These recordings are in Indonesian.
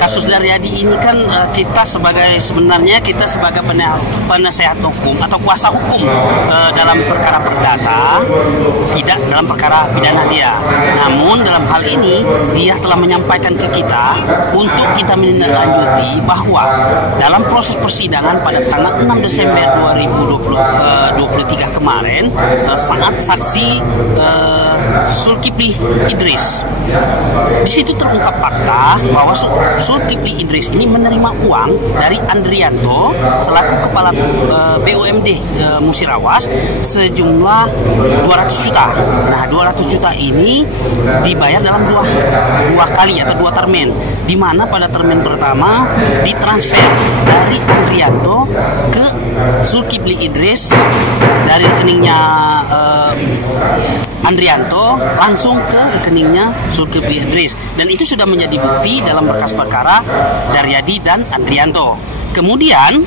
kasus Daryadi ini kan sebenarnya kita sebagai penasehat hukum atau kuasa hukum dalam perkara perdata, tidak dalam perkara pidana dia. Namun dalam hal ini dia telah menyampaikan ke kita untuk kita menindaklanjuti bahwa dalam proses persidangan pada tanggal 6 Desember 2023 kemarin, saat saksi Zulkifli Idris, di situ terungkap fakta bahwa Zulkifli Idris ini menerima uang dari Andrianto selaku kepala BUMD Musirawas sejumlah 200 juta. Nah, 200 juta ini dibayar dalam dua kali atau dua termin, di mana pada termin pertama ditransfer dari Andrianto ke Zulkifli Idris dari rekeningnya Andrianto langsung ke rekeningnya Zulkifli Idris, dan itu sudah menjadi bukti dalam berkas perkara Daryadi dan Andrianto. Kemudian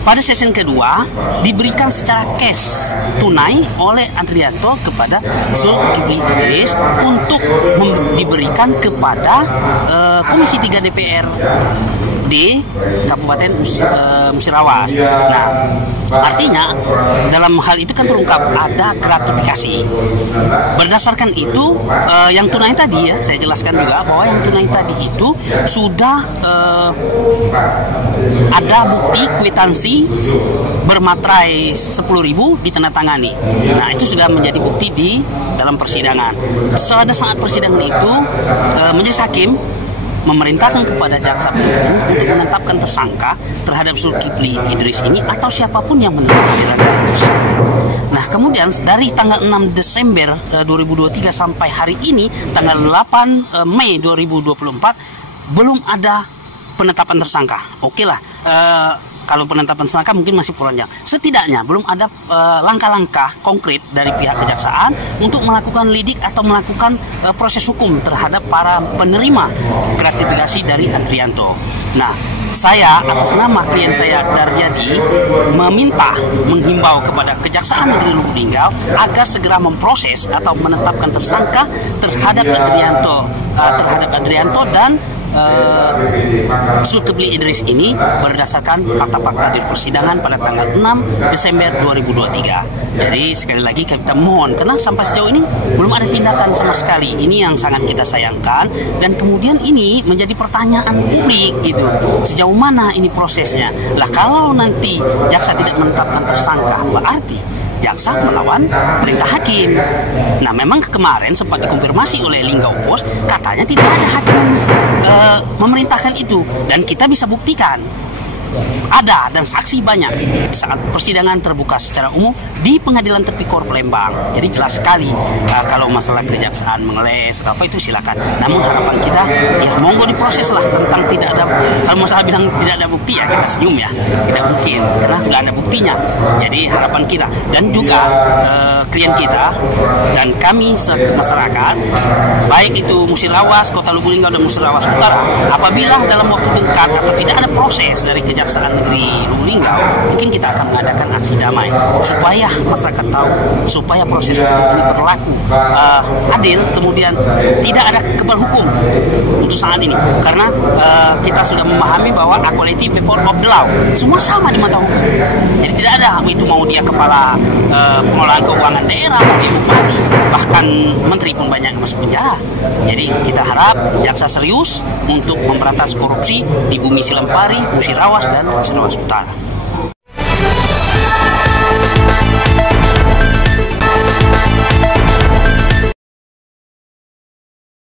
pada sesi kedua diberikan secara cash tunai oleh Andrianto kepada Zulkifli Idris untuk diberikan kepada Komisi 3 DPR di Kabupaten Musirawas. Nah, artinya dalam hal itu kan terungkap ada gratifikasi. Berdasarkan itu, yang tunai tadi ya, saya jelaskan juga bahwa yang tunai tadi itu sudah ada bukti kwitansi bermaterai 10.000 ditandatangani. Nah, itu sudah menjadi bukti di dalam persidangan. Pada saat persidangan itu, majelis hakim memerintahkan kepada jaksa penuntut umum untuk menetapkan tersangka terhadap Zulkifli Idris ini atau siapapun yang menerima pembelaan tersebut. Nah, kemudian dari tanggal 6 Desember 2023 sampai hari ini tanggal 8 Mei 2024 belum ada penetapan tersangka. Oke lah, kalau penetapan tersangka mungkin masih panjang. Setidaknya belum ada langkah-langkah konkret dari pihak kejaksaan untuk melakukan lidik atau melakukan proses hukum terhadap para penerima gratifikasi dari Andrianto. Nah, saya atas nama klien saya Daryadi menghimbau kepada Kejaksaan Negeri Lubuk Linggau agar segera memproses atau menetapkan tersangka terhadap Andrianto dan Zulkifli Idris ini berdasarkan fakta-fakta di persidangan pada tanggal 6 Desember 2023. Jadi sekali lagi kita mohon, karena sampai sejauh ini belum ada tindakan sama sekali. Ini yang sangat kita sayangkan, dan kemudian ini menjadi pertanyaan publik gitu. Sejauh mana ini prosesnya? Lah, kalau nanti jaksa tidak menetapkan tersangka, berarti jaksa melawan perintah hakim. Nah, memang kemarin sempat dikonfirmasi oleh Linggau Pos, katanya tidak ada hakim memerintahkan itu, dan kita bisa buktikan ada dan saksi banyak saat persidangan terbuka secara umum di Pengadilan Tipikor Palembang. Jadi jelas sekali, kalau masalah kejaksaan mengeles atau apa itu silakan. Namun harapan kita ya monggo diproses lah tentang tidak ada, kalau masalah bilang tidak ada bukti ya kita senyum ya, tidak mungkin karena sudah ada buktinya. Jadi harapan kita dan juga klien kita dan kami masyarakat, baik itu Musirawas, Kota Lubuk Linggau dan Musirawas Utara, apabila dalam waktu dekat atau tidak ada proses dari Kejaksaan Negeri Lubuk Linggau, mungkin kita akan mengadakan aksi damai supaya masyarakat tahu, supaya proses hukum ini berlaku adil, kemudian tidak ada kebal hukum untuk saat ini, karena kita sudah memahami bahwa equality before of the law, semua sama di mata hukum. Jadi tidak ada itu mau dia kepala pengelolaan keuangan daerah, mau dia bupati, bahkan menteri pun banyak yang masuk penjara. Jadi kita harap jaksa serius untuk memberantas korupsi di Bumi Silempari, Musirawas dan Musirawas Utara.